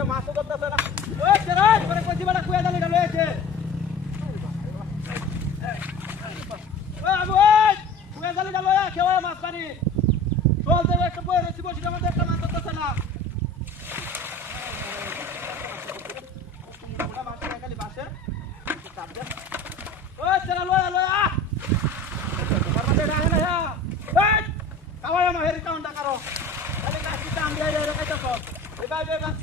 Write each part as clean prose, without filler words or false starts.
একটা মাছও ধরতেছে না। ওই চেরাই পরে কইছি বড় কুয়া জালি গেল এসে। ওই আবু ওই কুয়া জালি গেল কেওয়া মাছ পানি। চলতে একটা বই রয়েছে বসির মধ্যে একটা মাছ ধরতেছে না। ওটা মাছ খালি বাসে। ওই চেরা লয়া লয়া। বারবাতে না না হ্যাঁ। ওই কাওয়া মা হেরি কাউন্টা করো। আরে কাছি টান দিয়ে রে কাইতাছ। এই ভাই ভাই ভাই।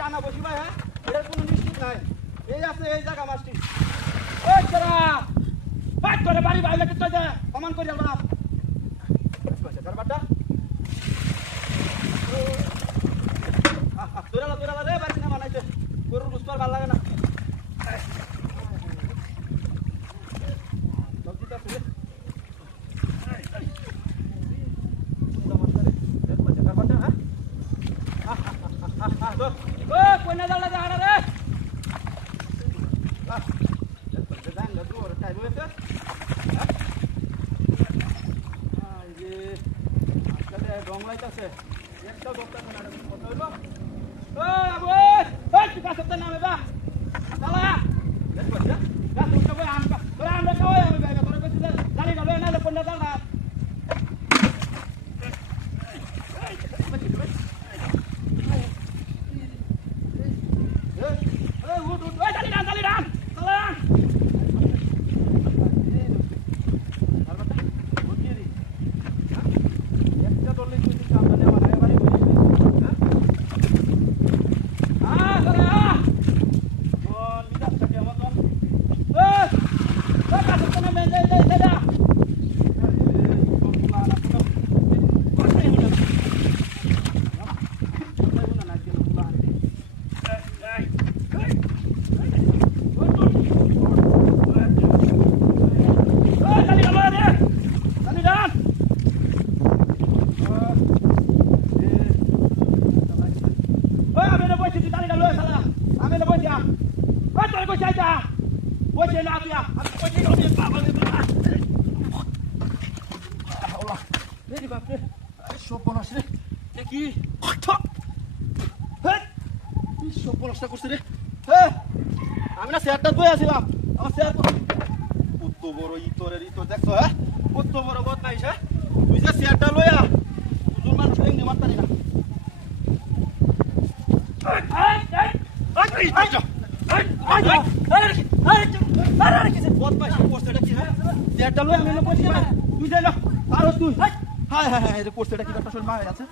টানা বসি ভাই হ্যাঁ এটার কোনো নিশ্চিত নাই এই আছে এই জায়গা মাছটি ওই চরা বাট করে বাড়ি বাইরে কিছু দে কমান করি আলবা কারবাটা তোরা রে বাড়ি না বানাইছে গরুর গুস্তার ভালো লাগে না সবজিটা আছে কোনে জালা যা রে জান লাগু আর কাই বলেছে এই আজকালে রং লাইতাছে একটা দোকান না কত হইলো ওই আবু ওই তুই কাছে নামে বা চালা দেখো যা যা তুই কবে আমকা তোরা আমরা কই আমি বাইরে তোরা কইছিস জানি না লয় না কোনে জালা Oye, Nadia, oye, no me pago de verdad. Hola. Vedi, va, sopolo আসে দেখি হ্যাঁ এই সপল আসটা করছে রে হ্যাঁ আমি না শেয়ারটা ধুয়ে আসিলাম আমার শেয়ার কত বড় ইতরের ইতর দেখছো হ্যাঁ কত বড় বদমাইশ হ্যাঁ তুই যে শেয়ারটা লইয়া দুজন মানুষ এমনি মারতানি না আরে কিছু বদমাইশ করছে এটা কি হ্যাঁ শেয়ারটা লইয়া আমি না কইছি তুই যাই না আর তুই হায় হায় হায় এটা করছে এটা কি একটা শোল মারা আছে